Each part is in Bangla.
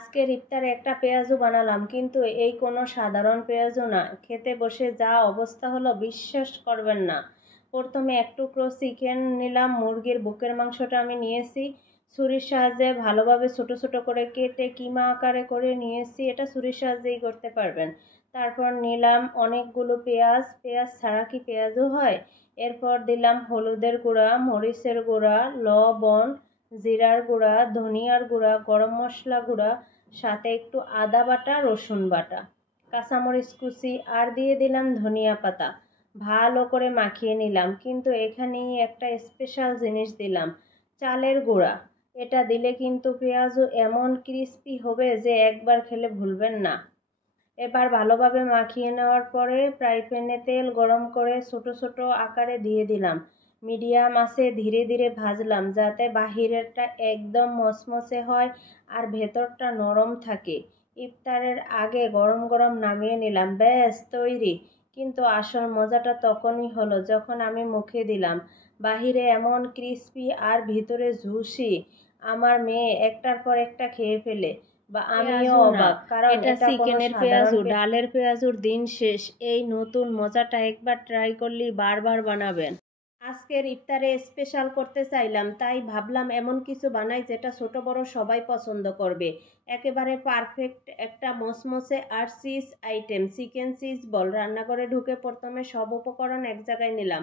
আজকের ইফতারে একটা পেঁয়াজু বানালাম, কিন্তু এই কোনো সাধারণ পেঁয়াজু না। খেতে বসে যা অবস্থা হলো বিশ্বাস করবেন না। প্রথমে এক টুকরো চিকেন নিলাম, মুরগির বুকের মাংসটা আমি নিয়েছি। ছুরির সাহায্যে ভালোভাবে ছোট ছোট করে কেটে কিমা আকারে করে নিয়েছি, এটা ছুরির সাহায্যেই করতে পারবেন। তারপর নিলাম অনেকগুলো পেঁয়াজ, পেঁয়াজ ছাড়া কি পেঁয়াজু হয়। এরপর দিলাম হলুদের গুঁড়া, মরিচের গুঁড়া, লবণ, জিরার গুঁড়া, ধনিয়ার গুঁড়া, গরম মশলা গুঁড়া, সাথে একটু আদা বাটা, রসুন বাটা, কাঁচামরিচ কুচি, আর দিয়ে দিলাম ধনিয়া পাতা। ভালো করে মাখিয়ে নিলাম, কিন্তু এখানেই একটা স্পেশাল জিনিস দিলাম, চালের গুঁড়া। এটা দিলে কিন্তু পেঁয়াজও এমন ক্রিস্পি হবে যে একবার খেলে ভুলবেন না। এবার ভালোভাবে মাখিয়ে নেওয়ার পরে ফ্রাই প্যানে তেল গরম করে ছোট ছোট আকারে দিয়ে দিলাম। মিডিয়াম আঁচে ধীরে ধীরে ভাজলাম, যাতে বাহিরেরটা একদম মচমচে হয় আর ভেতরটা নরম থাকে। ইফতারের আগে গরম গরম নামিয়ে নিলাম, ব্যাস তৈরি। কিন্তু আসল মজাটা তখনই হলো যখন আমি মুখে দিলাম। বাহিরে এমন ক্রিস্পি আর ভিতরে জুসি। আমার মেয়ে একটার পর একটা খেয়ে ফেলে, বা আমিও অবাক, কারণ এটা চিকেনের পেঁয়াজু, ডালের পেঁয়াজুর দিন শেষ। এই নতুন মজাটা একবার ট্রাই করলেই বারবার বানাবেন। আজকের ইফতারে স্পেশাল করতে চাইলাম, তাই ভাবলাম এমন কিছু বানাই যেটা ছোট বড় সবাই পছন্দ করবে। একেবারে পারফেক্ট একটা মসমসে আর cheese item, chicken cheese ball. রান্নাঘরে ঢুকে প্রথমে সব উপকরণ এক জায়গায় নিলাম।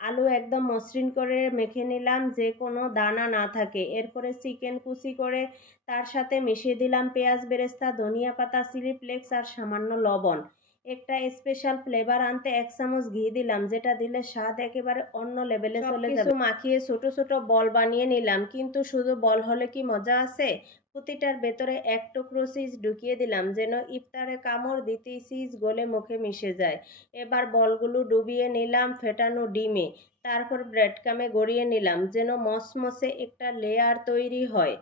আলু একদম মসৃণ করে মেখে নিলাম, যে কোনো দানা না থাকে। এরপরে চিকেন কুচি করে তার সাথে মিশিয়ে দিলাম পেঁয়াজ বেরেস্তা, ধনিয়া পাতা, চিলি ফ্লেক্স আর সামান্য লবণ। একটা স্পেশাল ফ্লেভার আনতে 1 চামচ ঘি দিলাম, যেটা দিলে স্বাদ একেবারে অন্য লেভেলে চলে যাবে। মাখিয়ে ছোট ছোট বল বানিয়ে নিলাম, কিন্তু শুধু বল হলে কি মজা আছে। প্রতিটার ভেতরে এক টুকরো চিজ ঢুকিয়ে দিলাম, যেন ইফতারে কামড় দিতেই চিজ গলে মুখে মিশে যায়। এবার বলগুলো ডুবিয়ে নিলাম ফেটানো ডিমে, তারপর ব্রেড ক্রামে গড়িয়ে নিলাম, যেন মচমচে একটা লেয়ার তৈরি হয়।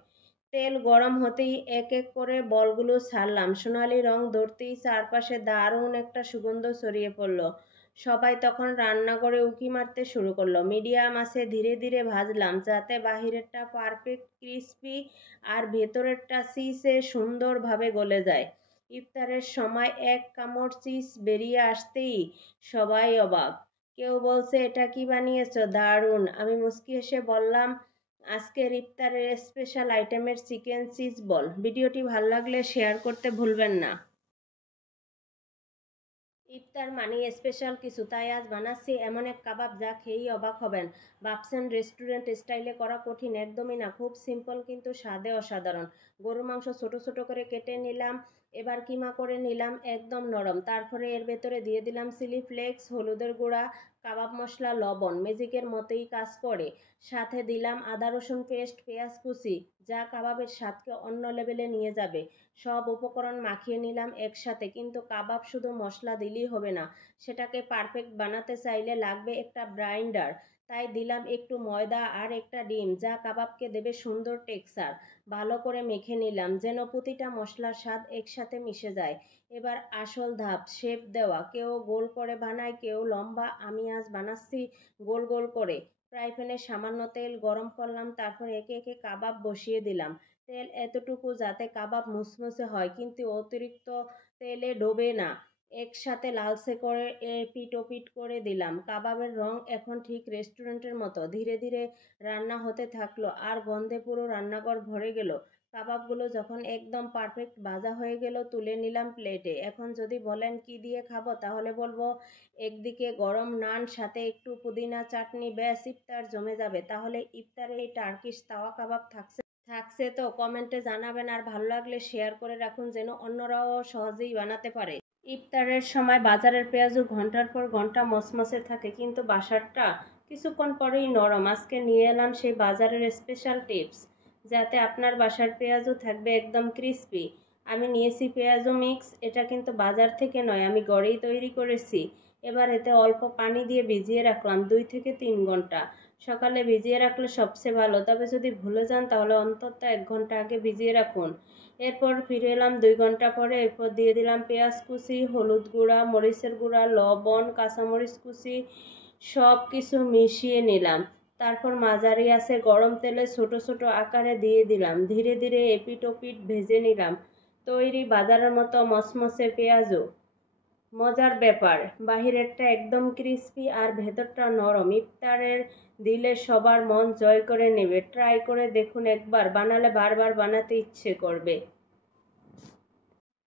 তেল গরম হতেই এক এক করে বলগুলো ছাড়লাম, সোনালি রং ধরতেই চারপাশে দারুণ একটা সুগন্ধ ছড়িয়ে পড়ল। সবাই তখন রান্নাঘরে উঁকি মারতে শুরু করলো। মিডিয়াম আঁচে ধীরে ধীরে ভাজলাম, যাতে বাহিরেরটা পারফেক্ট ক্রিস্পি আর ভেতরেরটা চিজে সুন্দরভাবে গলে যায়। ইফতারের সময় এক কামড় চিজ বেরিয়ে আসতেই সবাই অবাক। কেউ বলছে, এটা কি বানিয়েছো, দারুণ। আমি মুচকি হেসে বললাম, আজকের ইফতারের স্পেশাল আইটেমের চিকেন চিজ বল। ভিডিওটি ভালো লাগলে শেয়ার করতে ভুলবেন না। ইফতার মানে স্পেশাল কিছু, তাই আজ বানাচ্ছি এমন এক কাবাব যা খেয়েই অবাক হবেন। ভাবছেন রেস্টুরেন্ট স্টাইলে করা কঠিন? একদমই না, খুব সিম্পল কিন্তু স্বাদে অসাধারণ। গরুর মাংস ছোট ছোট করে কেটে নিলাম, এবার কিমা করে নিলাম একদম নরম। তারপরে এর ভেতরে দিয়ে দিলাম চিলি ফ্লেক্স, হলুদের গুঁড়া, কাবাব মশলা, লবণ, ম্যাজিকের মতোই কাজ করে। সাথে দিলাম আদা রসুন পেস্ট, পেঁয়াজ কুচি, যা কাবাবের স্বাদকে অন্য লেভেলে নিয়ে যাবে। সব উপকরণ মাখিয়ে নিলাম একসাথে, কিন্তু কাবাব শুধু মশলা দিলেই হবে না। সেটাকে পারফেক্ট বানাতে চাইলে লাগবে একটা ব্রাইন্ডার। তাই দিলাম একটু ময়দা আর একটা ডিম, যা কাবাবকে দেবে সুন্দর টেক্সচার। ভালো করে মেখে নিলাম, যেন প্রতিটা মশলার স্বাদ একসাথে মিশে যায়। এবার আসল ধাপ, শেপ দেওয়া। কেউ গোল করে বানায়, কেউ লম্বা, আমি আজ বানাচ্ছি গোল গোল করে। ফ্রাই প্যানে সামান্য তেল গরম করলাম, তারপর একে একে কাবাব বসিয়ে দিলাম। তেল এতটুকু যাতে কাবাব মুসমুসে হয়, কিন্তু অতিরিক্ত তেলে ডোবে না। একসাথে লালচে করে এপিট ওপিট করে দিলাম। কাবাবের রং এখন ঠিক রেস্টুরেন্টের মতো। ধীরে ধীরে রান্না হতে থাকলো, আর গন্ধে পুরো রান্নাঘর ভরে গেল। কাবাবগুলো যখন একদম পারফেক্ট ভাজা হয়ে গেল, তুলে নিলাম প্লেটে। এখন যদি বলেন কি দিয়ে খাবো, তাহলে বলবো একদিকে গরম নান, সাথে একটু পুদিনা চাটনি, ব্যাস ইফতার জমে যাবে। তাহলে ইফতারে এই টার্কিশ তাওয়া কাবাব থাকছে তো কমেন্টে জানাবেন, আর ভালো লাগলে শেয়ার করে রাখুন, যেন অন্যরাও সহজেই বানাতে পারে। ইফতারের সময় বাজারের পেঁয়াজু ঘন্টার পর ঘন্টা মচমচে থাকে, কিন্তু বাসারটা কিছুক্ষণ পরেই নরম। আজকে নিয়ে এলাম সেই বাজারের স্পেশাল টিপস, যাতে আপনার বাসার পেঁয়াজু থাকবে একদম ক্রিস্পি। আমি নিয়েছি পেঁয়াজু মিক্স, এটা কিন্তু বাজার থেকে নয়, আমি ঘরেই তৈরি করেছি। এবার এতে অল্প পানি দিয়ে ভিজিয়ে রাখলাম 2 থেকে 3 ঘন্টা। সকালে ভিজিয়ে রাখলে সবচেয়ে ভালো, তবে যদি ভুলে যান তাহলে অন্তত 1 ঘন্টা আগে ভিজিয়ে রাখুন। এরপর ফিরে এলাম 2 ঘন্টা পরে। এরপর দিয়ে দিলাম পেঁয়াজ কুচি, হলুদ গুঁড়া, মরিচের গুঁড়া, লবণ, কাঁচামরিচ কুচি, সব কিছু মিশিয়ে নিলাম। তারপর মাঝারি আঁচে গরম তেলে ছোট ছোট আকারে দিয়ে দিলাম। ধীরে ধীরে এপিট ওপিট ভেজে নিলাম। তৈরি বাজারের মতো মচমচে পেঁয়াজু। মজার ব্যাপার, বাহিরেরটা একদম ক্রিস্পি আর ভেতরটা নরম। ইফতারের দিলে সবার মন জয় করে নেবে। ট্রাই করে দেখুন একবার, বানালে বারবার বানাতে ইচ্ছে করবে।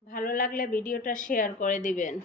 ভালো লাগলে ভিডিওটা শেয়ার করে দিবেন।